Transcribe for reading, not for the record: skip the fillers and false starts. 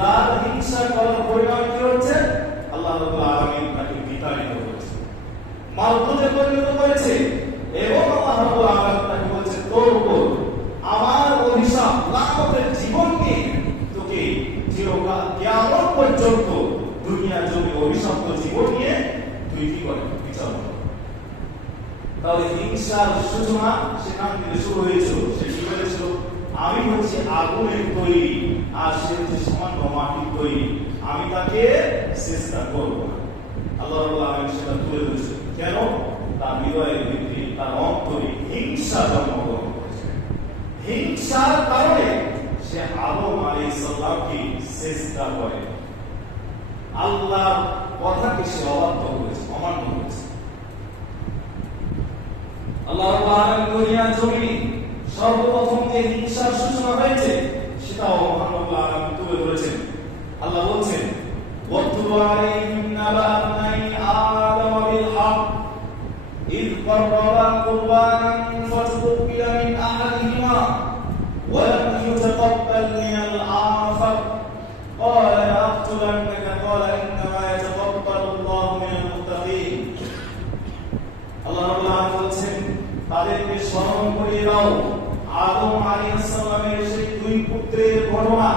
তার হিংসা করার পরিণাম কি হচ্ছে? আল্লাহ রাব্বুল আলামিন তাকে বিতাড়িত করেছে, মারদুদে পরিণত করেছে, এবং আল্লাহ রাব্বুল আলামিন তাকে বলেছে তোর উপর আমার অভিশাপ লানতের জীবন নিয়ে তোকে চিরকাল কিয়ামত পর্যন্ত দুনিয়া জমি অভিশপ্ত জীবন নিয়ে তুই কি করে বিচার কর। তাহলে হিংসার সূচনা সেখান থেকে শুরু হয়েছিল। সে কি বলেছিল? আমি হচ্ছে আগুনের তৈরি আর সে হচ্ছে সামান্য মাটির তৈরি, আমি তাকে চেষ্টা করবো না। আল্লাহ রাব্বুল আলামিন সেটা তুলে ধরেছে। কেন? তার হৃদয়ের ভিতরে, তার অন্তরে হিংসা জন্মগ্রহণ করেছে। হিংসার কারণে সে আদম আলাইহিস সালামকে চেষ্টা করে, আল্লাহর কথাকে সে অবাধ্য করেছে, অমান্য করেছে। আল্লাহ রাব্বুল আলামিন দুনিয়া জমি সর্বপ্রথম যে হিংসার সূচনা হয়েছে সেটাও মহান আল্লাহ আলামিন তুলে ধরেছেন। আল্লাহ বলছেন ওয়াতলু আলাইহিম নাবা আবনাই আদম বিল হক ইয قربا قربانا فتقبل من احدهما ولم يتقبل من الاخر قال لاقتلنك قال انما يتقبل الله من المتقين। আল্লাহ রাব্বুল আলামিন বলছেন তাদেরকে স্মরণ করিয়ে দাও আদম আলাইহিস সালামের সেই দুই পুত্রের ঘটনা।